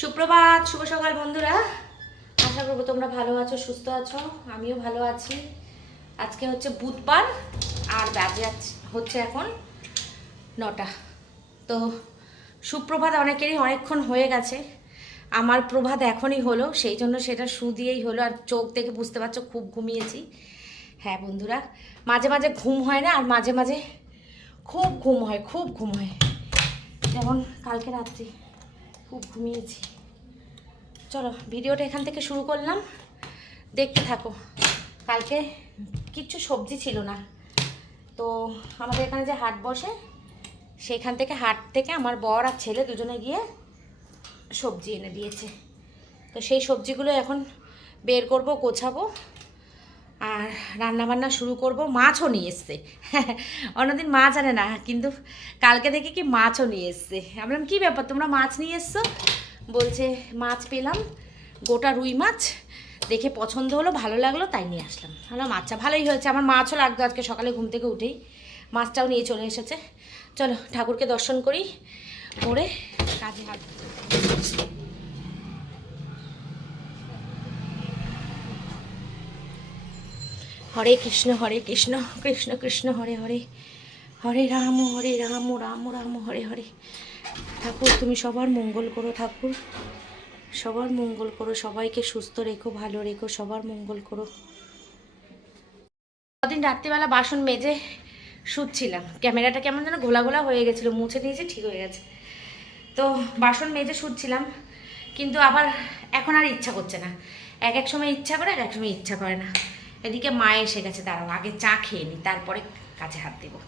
সুপ্রভাত, শুভ সকাল বন্ধুরা। আশা করব তোমরা ভালো আছো, সুস্থ আছো। আমিও ভালো আছি। আজকে হচ্ছে বুধবার আর বাজে হচ্ছে এখন নটা। তো সুপ্রভাত অনেকেরই অনেকক্ষণ হয়ে গেছে। আমার প্রভাত এখনই হলো, সেই জন্য সেটা শু দিয়েই হলো। আর চোখ দেখে বুঝতে পারছ, খুব ঘুমিয়েছি। হ্যাঁ বন্ধুরা, মাঝে মাঝে ঘুম হয় না, আর মাঝে মাঝে খুব ঘুম হয়, খুব ঘুম হয়। যেমন কালকে রাত্রি। খুব ঘুমিয়েছি। চলো, ভিডিওটা এখান থেকে শুরু করলাম। দেখতে থাকো, কালকে কিচ্ছু সবজি ছিল না। তো আমাদের এখানে যে হাট বসে, সেখান থেকে, হাট থেকে আমার বর আর ছেলে দুজনে গিয়ে সবজি এনে দিয়েছে। তো সেই সবজিগুলো এখন বের করব, গোছাবো। আর রান্না বান্না শুরু করব, মাছও নিয়ে এসছে। অন্যদিন মাছ আনে না, কিন্তু কালকে দেখি কি মাছও নিয়ে এসছে। আমি বললাম, কী ব্যাপার, তোমরা মাছ নিয়ে এসছো? বলছে, মাছ পেলাম, গোটা রুই মাছ, দেখে পছন্দ হলো, ভালো লাগল, তাই নিয়ে আসলাম। বললাম মাছটা ভালোই হয়েছে, আমার মাছও লাগতো আজকে, সকালে ঘুম থেকে উঠেই। মাছটাও নিয়ে চলে এসেছে। চলো, ঠাকুরকে দর্শন করি, করে কাজে হাত হরে কৃষ্ণ হরে কৃষ্ণ কৃষ্ণ কৃষ্ণ, হরে হরে। হরে রাম হরে রাম রাম রাম, হরে হরে। ঠাকুর, তুমি সবার মঙ্গল করো ঠাকুর। সবার মঙ্গল করো, সবাইকে সুস্থ রেখো, ভালো রেখো, সবার মঙ্গল করো। কদিন রাত্রিবেলা বাসন মেজে শুচ্ছিলাম। ক্যামেরাটা কেমন যেন ঘোলা ঘোলা হয়ে গেছিল, মুছে নিয়েছে, ঠিক হয়ে গেছে। তো বাসন মেজে শুচ্ছিলাম, কিন্তু আবার এখন আর ইচ্ছা করছে না। এক এক সময় ইচ্ছা করে, এক এক সময় ইচ্ছা করে না। এদিকে মা এসে গেছে দাঁড়াও আগে চা খেয়ে নিই তারপরে কাছে হাত দেবো।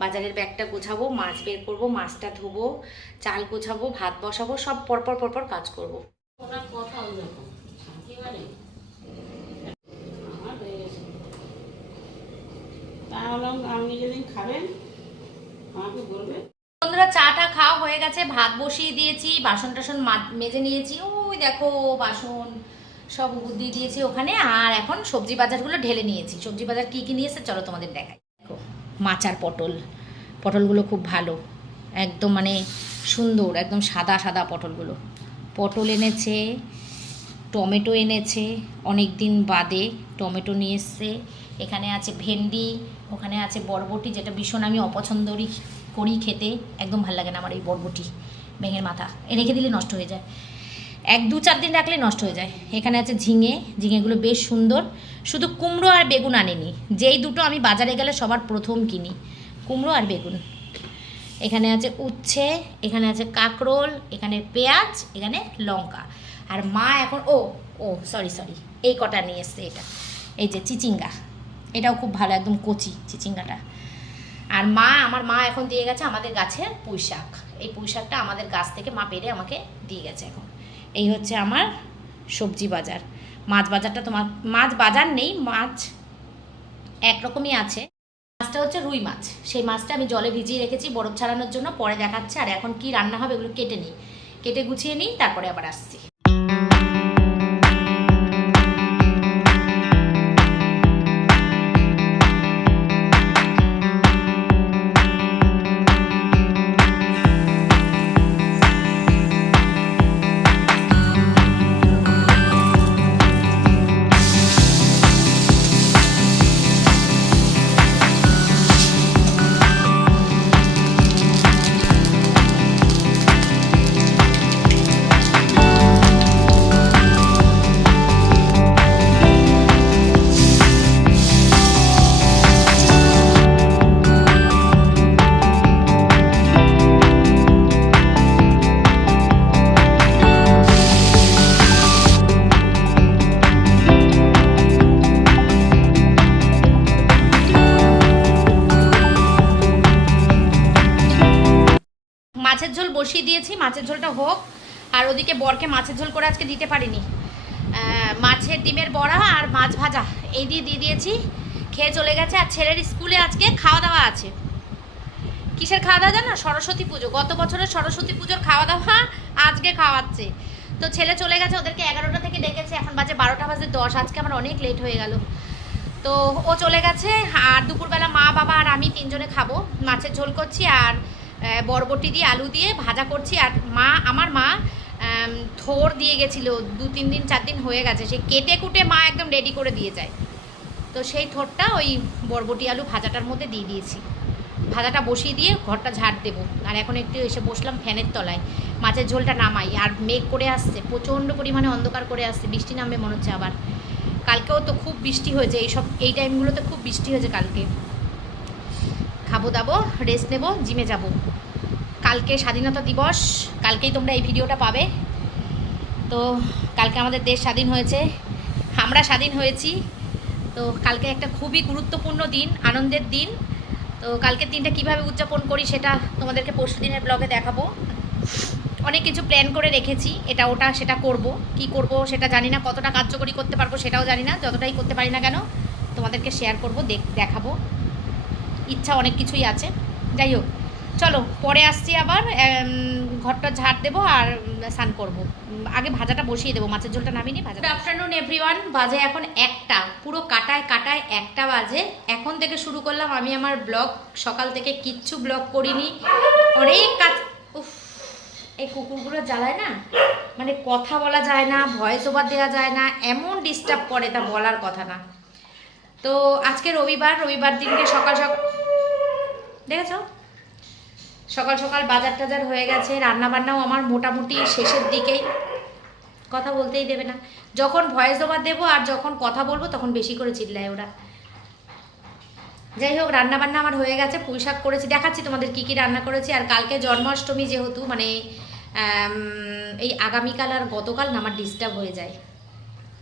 বাজারের ব্যাগটা গোছাবো মাছ বের করব মাছটা ধোবো চাল গোছাবো ভাত বসাবো সব পরপর পরপর কাজ করব। যেদিন খাবেন আমাকে বলবেন বন্ধুরা চাটা খাওয়া হয়ে গেছে ভাত বসিয়ে দিয়েছি বাসন টাসন মেজে নিয়েছি। ওই দেখো বাসন। সব উপর দিয়ে দিয়েছি ওখানে, আর এখন সবজি বাজারগুলো ঢেলে নিয়েছি। সবজি বাজার কী কী নিয়েছে চলো তোমাদের দেখাই। দেখো মাছ আর পটল, পটলগুলো খুব ভালো, একদম মানে সুন্দর, একদম সাদা সাদা পটলগুলো। পটল এনেছে, টমেটো এনেছে অনেক দিন বাদে টমেটো নিয়ে এসছে। এখানে আছে ভেন্ডি, ওখানে আছে বরবটি, যেটা ভীষণ আমি অপছন্দরই করি খেতে, একদম ভালো লাগে না আমার এই বরবটি, ব্যাঙের মাথা। রেখে দিলে নষ্ট হয়ে যায়। এক, দু, চার দিন রাখলে নষ্ট হয়ে যায়। এখানে আছে ঝিঙে। ঝিঙেগুলো বেশ সুন্দর। শুধু কুমড়ো আর বেগুন আনিনি। যেই দুটো আমি বাজারে গেলে সবার প্রথম কিনি, কুমড়ো আর বেগুন। এখানে আছে উচ্ছে, এখানে আছে কাঁকরোল, এখানে পেঁয়াজ, এখানে লঙ্কা। আর মা এখন, ও ও সরি সরি এই কটা নিয়ে এসছে এটা। এই যে চিচিঙ্গা। এটাও খুব ভালো, একদম কচি চিচিঙ্গাটা। আর মা, আমার মা এখন দিয়ে গেছে আমাদের গাছের পুঁই শাক এই পুঁই শাকটা আমাদের গাছ থেকে মা পেরে আমাকে দিয়ে গেছে এখন। এই হচ্ছে আমার সবজি বাজার। মাছ বাজারটা তোমার মাছ বাজার নেই, মাছ একরকমই আছে। মাছটা হচ্ছে রুই মাছ। সেই মাছটা আমি জলে ভিজিয়ে রেখেছি, বরফ ছাড়ানোর জন্য। পরে দেখাচ্ছে আর এখন কি রান্না হবে এগুলো কেটে নিই। কেটে গুছিয়ে নিই, তারপরে আবার আসছি। দিয়েছি, মাছের ঝোলটা হোক। আর ওদিকে বরকে মাছের ঝোল করে আজকে দিতে পারিনি। মাছের ডিমের বড়া আর মাছ ভাজা, এই দিয়ে দিয়ে দিয়েছি। খেয়ে চলে গেছে আর ছেলের স্কুলে আজকে খাওয়া দাওয়া আছে। কিসের খাওয়া দাওয়া জানো? সরস্বতী পুজো। গত বছরের সরস্বতী পুজোর খাওয়া দাওয়া আজকে খাওয়াচ্ছে। তো ছেলে চলে গেছে, ওদেরকে এগারোটা থেকে ডেকেছে। এখন বাজে বারোটা, বাজে দশ। আজকে আমার অনেক লেট হয়ে গেল। তো ও চলে গেছে, আর দুপুরবেলা মা, বাবা আর আমি তিনজনে খাব। মাছের ঝোল করছি আর বরবটি দিয়ে আলু দিয়ে ভাজা করছি আর মা, আমার মা থোর দিয়ে গেছিল। দু, তিন দিন, চার দিন হয়ে গেছে। সে কেটে কুটে মা একদম রেডি করে দিয়ে যায়। তো সেই থোরটা ওই বরবটি আলু ভাজাটার মধ্যে দিয়ে দিয়েছি। ভাজাটা বসিয়ে দিয়ে ঘরটা ঝাড় দেবো। আর এখন একটু এসে বসলাম ফ্যানের তলায়। মাছের ঝোলটা নামাই। আর মেঘ করে আসছে। প্রচণ্ড পরিমাণে অন্ধকার করে আসছে। বৃষ্টি নামবে মনে হচ্ছে আবার। কালকেও তো খুব বৃষ্টি হয়েছে। এইসব, এই টাইমগুলোতে খুব বৃষ্টি হয়েছে কালকে। খাব দাবো রেস্ট নেব জিমে যাব। কালকে স্বাধীনতা দিবস, কালকেই তোমরা এই ভিডিওটা পাবে। তো কালকে আমাদের দেশ স্বাধীন হয়েছে। আমরা স্বাধীন হয়েছি। তো কালকে একটা খুবই গুরুত্বপূর্ণ দিন, আনন্দের দিন। তো কালকের দিনটা কীভাবে উদযাপন করি সেটা তোমাদেরকে পরশু দিনের ব্লগে দেখাবো। অনেক কিছু প্ল্যান করে রেখেছি, এটা, ওটা, সেটা করব। কি করব সেটা জানি না, কতটা কার্যকরী করতে পারব সেটাও জানি না, যতটাই করতে পারি না কেন তোমাদেরকে শেয়ার করব দেখাবো। ইচ্ছা অনেক কিছুই আছে। যাই হোক চলো, পরে আসছি আবার ঘরটা ঝাড় দেবো আর স্নান করব। আগে ভাজাটা বসিয়ে দেবো, মাছের ঝোলটা নামিনি ভাজা গুড আফটারনুন এভরিওয়ান বাজে এখন একটা, পুরো কাটায় কাটায় একটা বাজে। এখন থেকে শুরু করলাম আমি আমার ব্লগ। সকাল থেকে কিচ্ছু ব্লগ করিনি। অনেক কাজ উফ, এই কুকুরগুলো জ্বালায় না? মানে কথা বলা যায় না, ভয়েস ওভার দেওয়া যায় না, এমন ডিস্টার্ব করে তা বলার কথা না। তো আজকে রবিবার রবিবার দিনকে সকাল সকাল দেখেছ? সকাল সকাল বাজার টাজার হয়ে গেছে রান্না বান্নাও আমার মোটামুটি শেষের দিকেই। কথা বলতেই দেবে না। যখন ভয়েস ওভার দেবো আর যখন কথা বলব তখন বেশি করে চিল্লায় ওরা। যাই হোক রান্নাবান্না আমার হয়ে গেছে পুঁই শাক করেছি। দেখাচ্ছি তোমাদের কি কি রান্না করেছি। আর কালকে জন্মাষ্টমী যেহেতু মানে এই আগামীকাল আর গতকাল না আমার ডিস্টার্ব হয়ে যায়।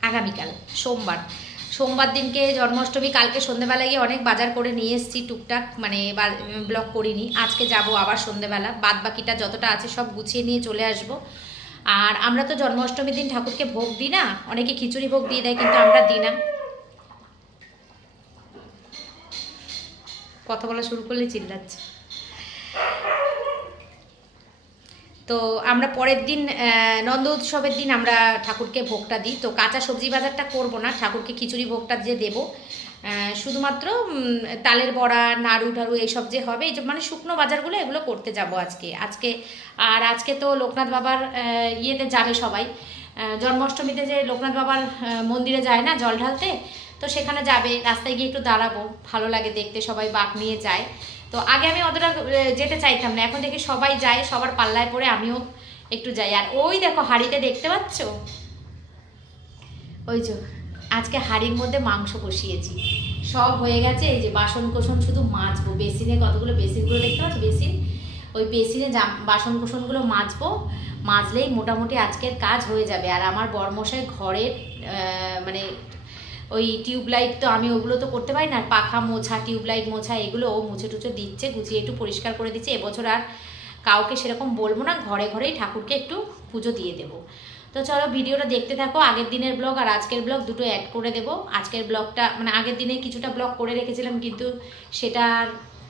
আগামীকাল সোমবার। সোমবার দিনকে জন্মাষ্টমী, কালকে সন্ধেবেলা গিয়ে অনেক বাজার করে নিয়ে এসেছি, টুকটাক মানে ব্লক করিনি। আজকে যাব আবার সন্ধেবেলা। বাদ বাকিটা যতটা আছে সব গুছিয়ে নিয়ে চলে আসব। আর আমরা তো জন্মাষ্টমীর দিন ঠাকুরকে ভোগ দিই না? অনেকে খিচুড়ি ভোগ দিয়ে দেয়, কিন্তু আমরা দিই না। কথা বলা শুরু করলে চিল্লাচ্ছে। তো আমরা পরের দিন নন্দ উৎসবের দিন আমরা ঠাকুরকে ভোগটা দিই। তো কাঁচা সবজি বাজারটা করব না, ঠাকুরকে খিচুড়ি ভোগটা যে দেবো। শুধুমাত্র তালের বড়া, নাড়ু টাড়ু এইসব যে হবে, এই মানে শুকনো বাজারগুলো এগুলো করতে যাব আজকে। আজকে, আর আজকে তো লোকনাথ বাবার ইয়েতে যাবে সবাই। জন্মাষ্টমীতে যে লোকনাথ বাবার মন্দিরে যায় না জল ঢালতে, তো সেখানে যাবে, রাস্তায় গিয়ে একটু দাঁড়াবো। ভালো লাগে দেখতে, সবাই বাঁক নিয়ে যায়। তো আগে আমি অতটা যেতে চাইতাম না। এখন দেখি সবাই যায়, সবার পাল্লায় পড়ে আমিও একটু যাই। আর ওই দেখো হাড়িতে দেখতে পাচ্ছ? ওই যে, আজকে হাড়ির মধ্যে মাংস বসিয়েছি সব হয়ে গেছে, এই যে বাসন কোসন শুধু মাজবো। বেসিনে কতগুলো বেসিনগুলো দেখতে পাচ্ছ? বেসিন। ওই বেসিনে বাসন কোসনগুলো মাজবো। মাজলেই মোটামুটি আজকের কাজ হয়ে যাবে। আর আমার বরমশাই ঘরের মানে ওই টিউবলাইট তো আমি ওগুলো তো করতে পারি না। পাখা মোছা টিউবলাইট মোছা, এগুলো ও মুছে টুছে দিচ্ছে, গুছিয়ে একটু পরিষ্কার করে দিচ্ছে। এবছর আর কাউকে সেরকম বলব না, ঘরে ঘরেই ঠাকুরকে একটু পুজো দিয়ে দেবো। তো চলো ভিডিওটা দেখতে থাকো, আগের দিনের ব্লগ আর আজকের ব্লগ দুটো অ্যাড করে দেবো। আজকের ব্লগটা মানে আগের দিনে কিছুটা ব্লগ করে রেখেছিলাম, কিন্তু সেটা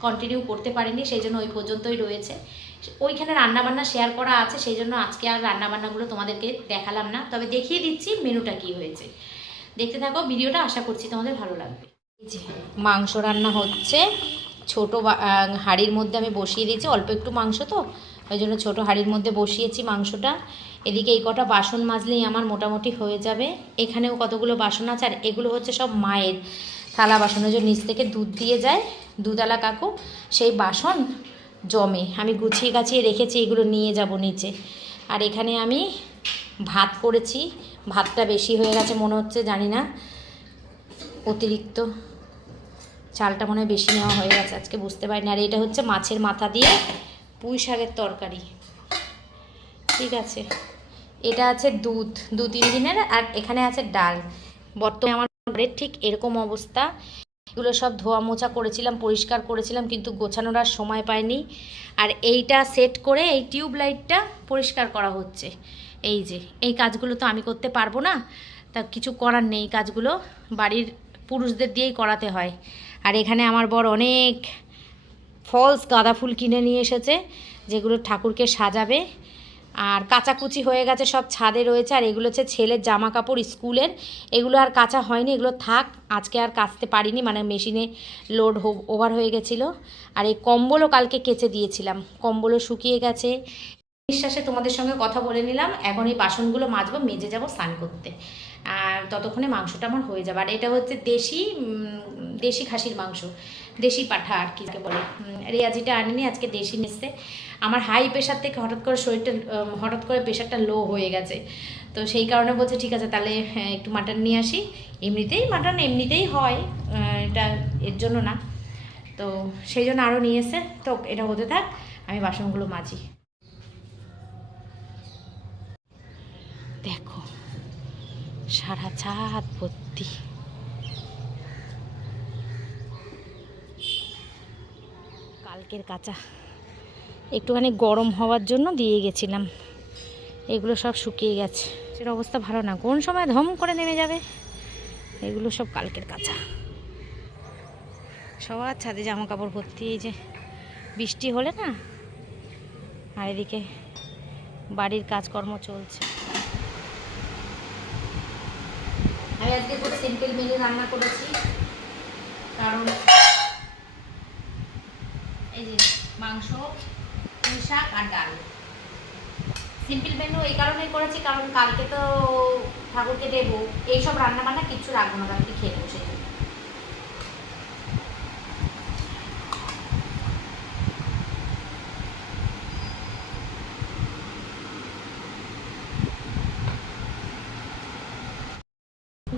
কন্টিনিউ করতে পারিনি, সেই জন্য ওই পর্যন্তই রয়েছে। ওইখানে রান্নাবান্না শেয়ার করা আছে, সেই জন্য আজকে আর রান্নাবান্নাগুলো তোমাদেরকে দেখালাম না। তবে দেখিয়ে দিচ্ছি মেনুটা কি হয়েছে। দেখতে থাকো, ভিডিওটা আশা করছি তোমাদের ভালো লাগবে। মাংস রান্না হচ্ছে, ছোটো হাঁড়ির মধ্যে আমি বসিয়ে দিয়েছি, অল্প একটু মাংস তো, ওই জন্য ছোটো হাঁড়ির মধ্যে বসিয়েছি মাংসটা। এদিকে এই কটা বাসন মাজলেই আমার মোটামুটি হয়ে যাবে। এখানেও কতগুলো বাসন আছে, আর এগুলো হচ্ছে সব মায়ের থালা বাসনের জন্য নিচ থেকে দুধ দিয়ে যায় দুধালা কাকু। সেই বাসন জমে, আমি গুছিয়ে গাছিয়ে রেখেছি, এগুলো নিয়ে যাব নিচে। আর এখানে আমি ভাত করেছি ভাতটা বেশি হয়ে গেছে, মনে হচ্ছে, জানি না। অতিরিক্ত চালটা মনে হয় বেশি নেওয়া হয়ে গেছে, আজকে বুঝতে পারিনি। আর এটা হচ্ছে মাছের মাথা দিয়ে পুঁই শাকের তরকারি। ঠিক আছে। এটা আছে দুধ, দু তিন দিনের, আর এখানে আছে ডাল। বর্তমানে আমার ঘরের ঠিক এরকম অবস্থা। এগুলো সব ধোয়া মোছা করেছিলাম, পরিষ্কার করেছিলাম, কিন্তু গোছানোর আর সময় পাইনি। আর এইটা সেট করে এই টিউব লাইটটা পরিষ্কার করা হচ্ছে। এই যে, এই কাজগুলো তো আমি করতে পারব না। তা কিছু করার নেই কাজগুলো বাড়ির পুরুষদের দিয়েই করাতে হয়। আর এখানে আমার বর অনেক ফলস, গাঁদা ফুল কিনে নিয়ে এসেছে, যেগুলো ঠাকুরকে সাজাবে। আর কাচাকুচি হয়ে গেছে, সব ছাদে রয়েছে। আর এগুলো হচ্ছে ছেলের জামা কাপড় স্কুলের। এগুলো আর কাঁচা হয়নি, এগুলো থাক, আজকে আর কাচতে পারিনি মানে মেশিনে লোড ওভার হয়ে গেছিল। আর এই কম্বলও কালকে কেচে দিয়েছিলাম। কম্বলও শুকিয়ে গেছে নিঃশ্বাসে তোমাদের সঙ্গে কথা বলে নিলাম। এখন এই বাসনগুলো মাজবো মেজে যাব স্নান করতে। ততক্ষণে মাংসটা আমার হয়ে যাবে। আর এটা হচ্ছে দেশি দেশি খাসির মাংস। দেশি পাঠা আর কি বলে। রেয়াজিটা আনিনি আজকে দেশি নিচ্ছে। আমার হাই প্রেশার থেকে হঠাৎ করে শরীরটা হঠাৎ করে প্রেশারটা লো হয়ে গেছে। তো সেই কারণে বলছে ঠিক আছে তাহলে হ্যাঁ, একটু মাটন নিয়ে আসি। এমনিতেই মাটন এমনিতেই হয়। এটা এর জন্য না। তো সেই জন্য আরও নিয়ে এসে তো এটা হতে থাক আমি বাসনগুলো মাজি। দেখো, সারা চাঁদ ভর্তি। কালকের কাঁচা। একটুখানি গরম হওয়ার জন্য দিয়ে গেছিলাম। এগুলো সব শুকিয়ে গেছে। সেটা অবস্থা ভালো না। কোন সময় ধম করে নেমে যাবে? এগুলো সব কালকের কাঁচা। সবার ছাদে জামা কাপড় ভর্তি। এই যে বৃষ্টি হলে না, আর এদিকে বাড়ির কাজকর্ম চলছে। আমি আজকে খুব সিম্পল মেনু রান্না করেছি। কারণ এই যে মাংস শাক আর ডাল। সিম্পল মেনু এই কারণেই করেছি, কারণ কালকে তো ঠাকুরকে দেবো। এইসব রান্না বান্না কিচ্ছু রাখব না, কালকে খেয়ে বসে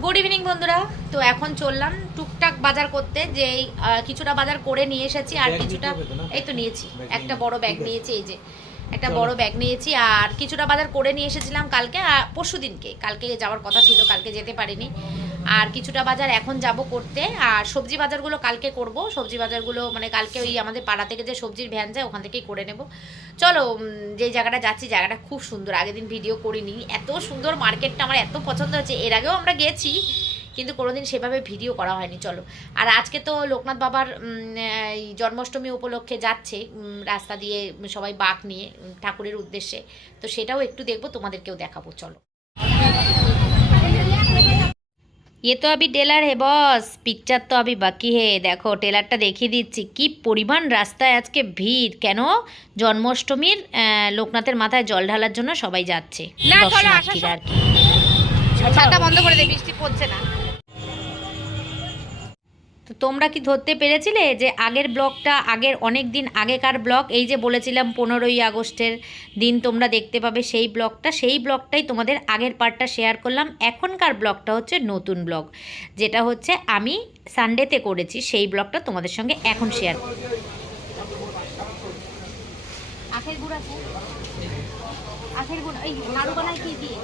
গুড ইভিনিং বন্ধুরা তো এখন চললাম টুকটাক বাজার করতে যে কিছুটা বাজার করে নিয়ে এসেছি আর কিছুটা? এই তো নিয়েছি একটা বড় ব্যাগ নিয়েছি এই যে একটা বড় ব্যাগ নিয়েছি আর কিছুটা বাজার করে নিয়ে এসেছিলাম কালকে পরশু দিনকে কালকে যাওয়ার কথা ছিল কালকে যেতে পারিনি। আর কিছুটা বাজার এখন যাব করতে আর সবজি বাজারগুলো কালকে করব সবজি বাজারগুলো মানে কালকে ওই আমাদের পাড়া থেকে যে সবজির ভ্যান যায় ওখান থেকেই করে নেব। চলো যে জায়গাটা যাচ্ছি জায়গাটা খুব সুন্দর আগের দিন ভিডিও করিনি এত সুন্দর মার্কেটটা আমার এত পছন্দ হচ্ছে এর আগেও আমরা গেছি কিন্তু কোনোদিন সেভাবে ভিডিও করা হয়নি চলো আর আজকে তো লোকনাথ বাবার উম, এই জন্মাষ্টমী উপলক্ষে যাচ্ছে উম, রাস্তা দিয়ে সবাই বাঁক নিয়ে উম, ঠাকুরের উদ্দেশ্যে তো সেটাও একটু দেখবো তোমাদেরকেও দেখাবো চলো ये तो अभी टेलर है बॉस पिक्चर तो अभी बाकी है দেখো টেলারটা দেখিয়ে দিচ্ছি কি পরিমাণ রাস্তায় আজকে ভিড় কেন জন্মাষ্টমীর আহ, লোকনাথের মাথায় জল ঢালার জন্য সবাই যাচ্ছে না, চলো, দর্শনার্থীরা আসার আর কি ছাতা বন্ধ করে দে বৃষ্টি পড়ছে না তো তোমরা কি ধরতে পেরেছিলে যে আগের ব্লগটা আগের অনেক দিন আগেকার ব্লগ? এই যে বলেছিলাম পনেরোই আগস্টের দিন তোমরা দেখতে পাবে সেই ব্লগটা সেই ব্লগটাই তোমাদের আগের পার্টটা শেয়ার করলাম। এখনকার ব্লগটা হচ্ছে নতুন ব্লগ যেটা হচ্ছে আমি সানডেতে করেছি সেই ব্লগটা তোমাদের সঙ্গে এখন শেয়ার আখের গুড় আছে? আখের গুড় এই নাড়ু বানায় কি দিয়ে?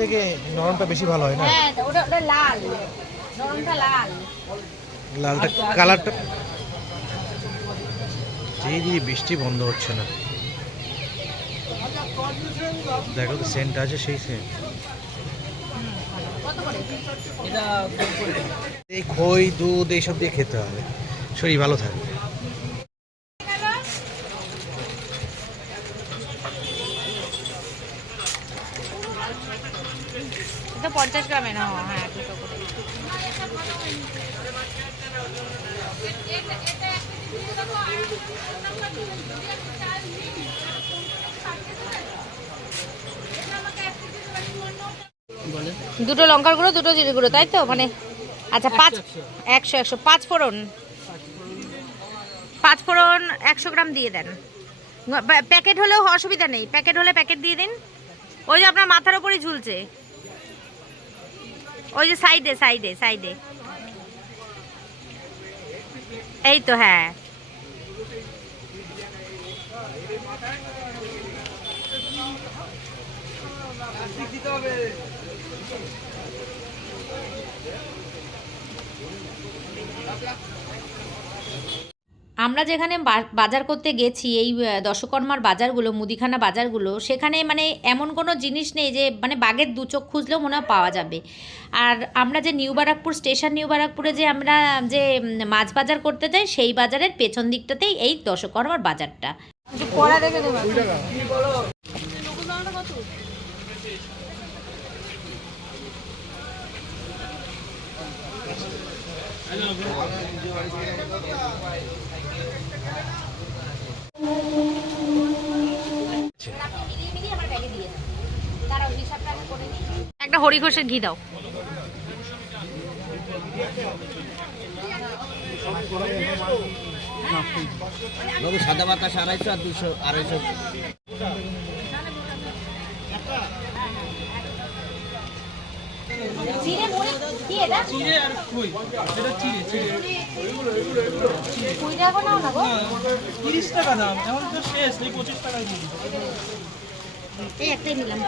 থেকে নরমটা বেশি ভালো হয় না? হ্যাঁ ওটা ওটা লাল নরমটা লাল। লালটা কালারটা যেই দিয়ে বৃষ্টি বন্ধ হচ্ছে না। দেখো তো সেন্ট আছে সেই সেন্ট এই খই, দুধ এইসব দিয়ে খেতে হবে। শরীর ভালো থাকবে। পঞ্চাশ গ্রামে না হ্যাঁ। দুটো লঙ্কার গুঁড়ো দুটো জিরে গুঁড়ো তাই তো? মানে আচ্ছা পাঁচ একশো একশো। পাঁচ ফোড়ন। পাঁচ ফোড়ন একশো গ্রাম দিয়ে দেন। প্যাকেট হলেও অসুবিধা নেই। প্যাকেট হলে প্যাকেট দিয়ে দিন। ওই যে আপনার মাথার ওপরই ঝুলছে। ওই যে সাইডে সাইডে সাইডে। এই তো হ্যাঁ। আমরা যেখানে বা- বাজার করতে গেছি এই দশকর্মার বাজারগুলো মুদিখানা বাজারগুলো সেখানে মানে এমন কোনো জিনিস নেই যে মানে বাঘের দু চোখ খুঁজলেও মনে হয় পাওয়া যাবে। আর আমরা যে নিউ বারাকপুর স্টেশন নিউ বারাকপুরে যে আমরা যে মাছ বাজার করতে যাই সেই বাজারের পেছন দিকটাতেই এই দশকর্মার বাজারটা। একটা হরি ঘোষের ঘি দাও। সাদা বাতাস আড়াইশো আর দুশো আড়াইশো। তিরিশ টাকা দাম এখন তো শেষ এই পঁচিশ টাকায় দিই। একটাই নিলাম।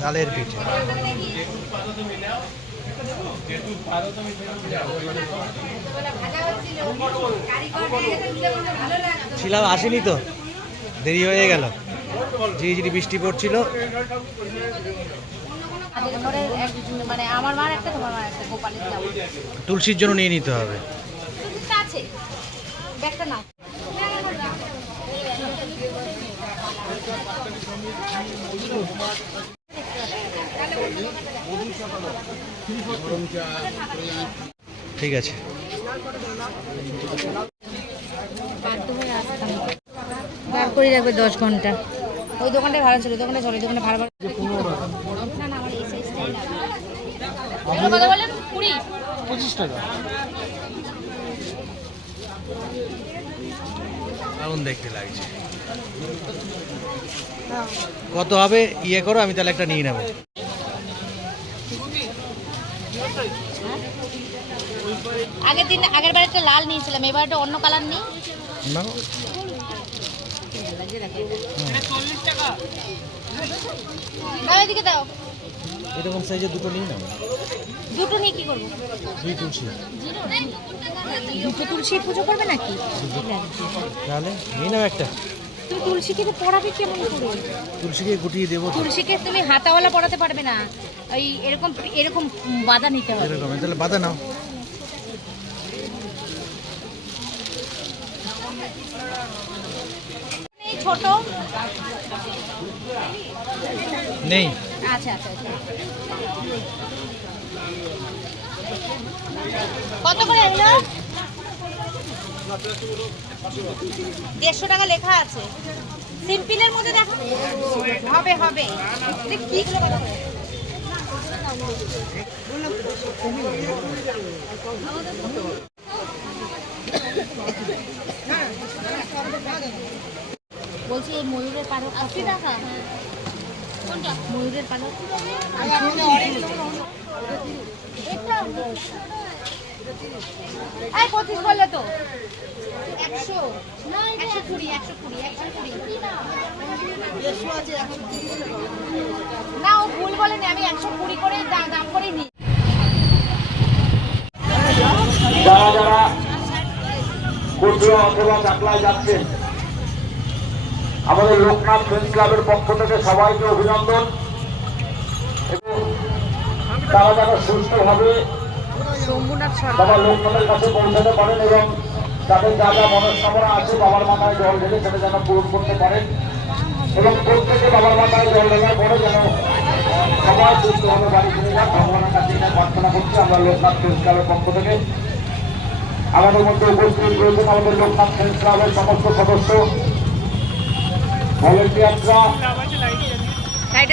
তালের পিঠে। ছিলাম আসেনি তো দেরি হয়ে গেল। ঝিরিঝিরি বৃষ্টি পড়ছিল। মানে তুলসীর জন্য নিয়ে নিতে হবে। আছে। ব্যাগটা নাও। ঠিক আছে। বার করে রাখবে দশ ঘণ্টা। ওই দোকানটা ভালো ছিল ওই দোকানটা চলে দোকানটা ভালো ভালো না না আমার এই সাইজটাই কত বললেন? কুড়ি। পঁচিশ টাকা। দারুণ দেখতে লাগছে। কত হবে? ইয়ে করো আমি তাহলে একটা নিয়ে নেব। আগের দিন আগের বার একটা লাল নিয়েছিলাম এবার একটা অন্য কালার নেই। না। দাও এরকম সাইজের দুটো নিয়ে নেব দুটো নিয়ে কি করব? দুই তুলসী। দুটো তুলসী পুজো করবে নাকি? তাহলে নিয়ে নাও একটা। তুমি তুলসীকে পড়াবে কেমন করে? তুলসীকে গুটিয়ে দেবো তুলসীকে তুমি হাতাওয়ালা পড়াতে পারবে না। ওই এরকম এরকম বাধা নিতে হবে। এরকম তাহলে বাধা নাও। ছোট। নেই। আচ্ছা আচ্ছা আচ্ছা। কত করে এলো? দেড়শো টাকা লেখা আছে। সিম্পলের মধ্যে দেখো। হবে হবে। কি? বলছি এই ময়ূরের পালক আশি টাকা? কোনটা? ময়ূরের পালক এই পঁচিশ বললে তো। একশো? একশো কুড়ি একশো কুড়ি একশো কুড়ি। না। ও ভুল বলেনি আমি একশো কুড়ি করে দাম করেই নিই। যারা যারা কুচুয়া অথবা চাকলায় যাচ্ছেন আমাদের লোকনাথ ফ্রেন্ড ক্লাবের পক্ষ থেকে সবাইকে অভিনন্দন। এবং তারা যেন সুস্থভাবে বাবা লোকনাথের কাছে পৌঁছাতে পারেন এবং তাদের যা যা মনস্কামনা আছে বাবার মাথায় জল ঢেলে সেটা যেন পূরণ করতে পারেন। এবং প্রত্যেকে বাবার মাথায় জল ঢেলার পরে যেন সবাই সুস্থভাবে বাড়ি ফিরে যান ভগবানের কাছে এটা প্রার্থনা করছি আমরা লোকনাথ ফ্রেন্ড ক্লাবের পক্ষ থেকে। আমাদের মধ্যে উপস্থিত রয়েছেন আমাদের লোকনাথ ক্লাবের সমস্ত সদস্য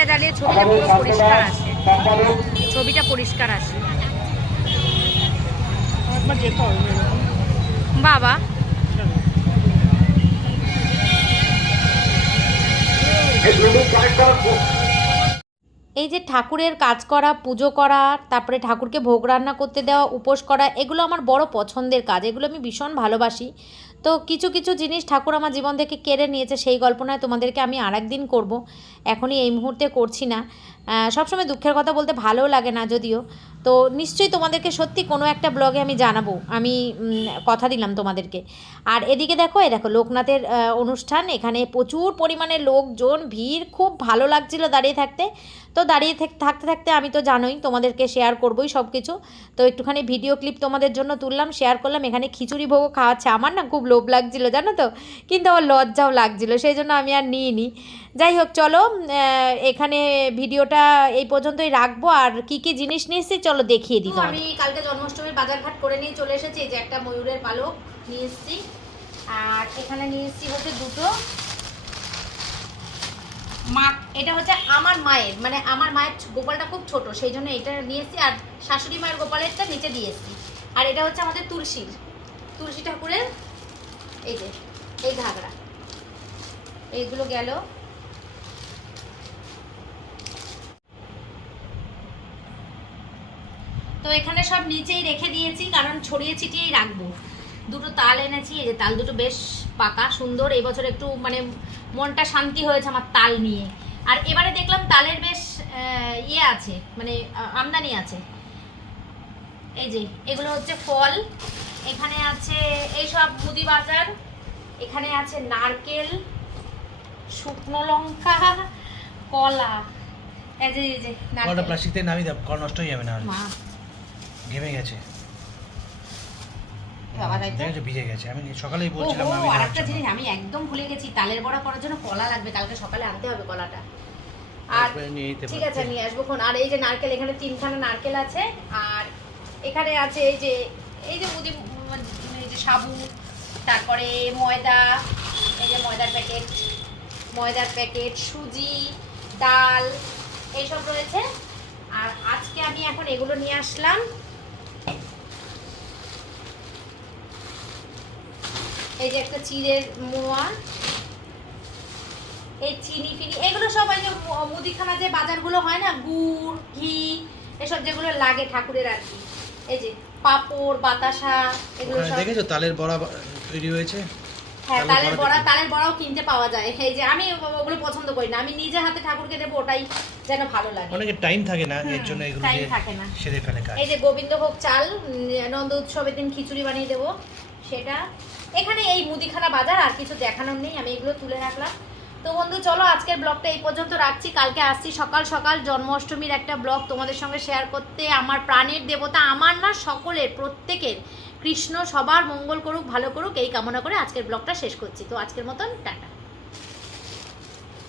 জ্বালিয়ে ছবিটা পুরো পরিষ্কার আসে ছবিটা পরিষ্কার আসে একবার যেতে হবে বাবা এই যে ঠাকুরের কাজ করা পুজো করা তারপরে ঠাকুরকে ভোগ রান্না করতে দেওয়া উপোস করা এগুলো আমার বড় পছন্দের কাজ। এগুলো আমি ভীষণ ভালোবাসি। তো কিছু কিছু জিনিস ঠাকুর আমার জীবন থেকে কেড়ে নিয়েছে সেই গল্পনায় তোমাদেরকে আমি আর একদিন করব। এখনই এই মুহূর্তে করছি না। সবসময় দুঃখের কথা বলতে ভালোও লাগে না যদিও। তো নিশ্চয়ই তোমাদেরকে সত্যি কোনো একটা ব্লগে আমি জানাব। আমি কথা দিলাম তোমাদেরকে। আর এদিকে দেখো, এই দেখো, লোকনাথের অনুষ্ঠান। এখানে প্রচুর পরিমাণে লোকজন, ভিড়। খুব ভালো লাগছিল দাঁড়িয়ে থাকতে। তো দাঁড়িয়ে থাক- থাকতে থাকতে আমি তো জানোই, তোমাদেরকে শেয়ার করবোই সব কিছু তো একটুখানি ভিডিও ক্লিপ তোমাদের জন্য তুললাম শেয়ার করলাম। এখানে খিচুড়ি ভোগও খাওয়াচ্ছে। আমার না খুব লোভ লাগছিল, জানো তো? কিন্তু আমার লজ্জাও লাগছিল। সেই জন্য আমি আর নিইনি। যাই হোক চলো এখানে ভিডিওটা এই পর্যন্তই রাখব। আর কি কি জিনিস নিয়ে এসেছি চলো দেখিয়ে দিই আমি কালকে জন্মাষ্টমীর বাজারঘাট করে নিয়ে চলে এসেছি এই যে একটা ময়ূরের পালক নিয়ে এসেছি। আর এখানে নিয়ে এসেছি হচ্ছে দুটো মা এটা হচ্ছে আমার মায়ের মানে আমার মায়ের গোপালটা খুব ছোট সেই জন্য এটা নিয়ে এসেছি। আর শাশুড়ি মায়ের গোপালেরটা নিচে দিয়ে এসেছি। আর এটা হচ্ছে আমাদের তুলসীর তুলসী ঠাকুরের এই যে এই ঘাগরা। এইগুলো গেল। তো এখানে সব নিচেই রেখে দিয়েছি কারণ ছড়িয়ে ছিটিয়েই রাখব। দুটো তাল এনেছি এই যে তাল দুটো বেশ পাকা সুন্দর। এবছর একটু মানে মনটা শান্তি হয়েছে আমার তাল নিয়ে। আর এবারে দেখলাম তালের বেশ ইয়ে আছে মানে আমদানি আছে। এই যে এগুলো হচ্ছে ফল। এখানে আছে এইসব মুদি বাজার। এখানে আছে নারকেল শুকনো লঙ্কা কলা। এই যে এই যে নারকেল। প্লাস্টিক থেকে নামিয়ে দাও কল নষ্ট হয়ে যাবে না ঘেমে গেছে? দেখেছ ভিজে গেছে। আমি সকালেই বলছিলাম আমি আর একটা জিনিস আমি একদম ভুলে গেছি। তালের বড়া করার জন্য কলা লাগবে কালকে সকালে আনতে হবে কলাটা। আর ঠিক আছে নিয়ে আসব। খন আর এই যে নারকেল এখানে তিনখানা নারকেল আছে। আর এখানে আছে এই যে এই যে মুদি উম, এই যে সাবু তারপরে ময়দা এই যে ময়দার প্যাকেট ময়দার প্যাকেট সুজি ডাল এইসব রয়েছে। আর আজকে আমি এখন এগুলো নিয়ে আসলাম। এই যে একটা চিড়ের মোয়া এই চিনি ফিনি এগুলো সব ওই যে মুদিখানা যে বাজারগুলো হয় না গুড় ঘি এসব যেগুলো লাগে ঠাকুরের আর কি। এই যে পাপড় বাতাসা এগুলো সব। দেখেছ? তালের বড়া তৈরি হয়েছে? হ্যাঁ তালের বড়া তালের বড়াও কিনতে পাওয়া যায়। এই যে আমি ওগুলো পছন্দ করি না। আমি নিজে হাতে ঠাকুরকে দেবো ওটাই যেন ভালো লাগে। অনেকে টাইম থাকে না এর জন্য এগুলো দিয়ে থাকে না। সেরে ফেলে কাজ। এই যে গোবিন্দভোগ চাল নন্দ উৎসবের দিন খিচুড়ি বানিয়ে দেবো। সেটা এখানে এই মুদিখানা বাজার, আর কিছু দেখানোর নেই, আমি এগুলো তুলে রাখলাম। তো বন্ধু, চলো আজকের ব্লগটা এই পর্যন্ত রাখছি। কালকে আসছি সকাল সকাল, জন্মাষ্টমীর একটা ব্লগ তোমাদের সঙ্গে শেয়ার করতে। আমার প্রাণের দেবতা, আমার না সকলের, প্রত্যেকের। কৃষ্ণ সবার মঙ্গল করুক, ভালো করুক, এই কামনা করে আজকের ব্লগটা শেষ করছি। তো আজকের মতন, টাটা।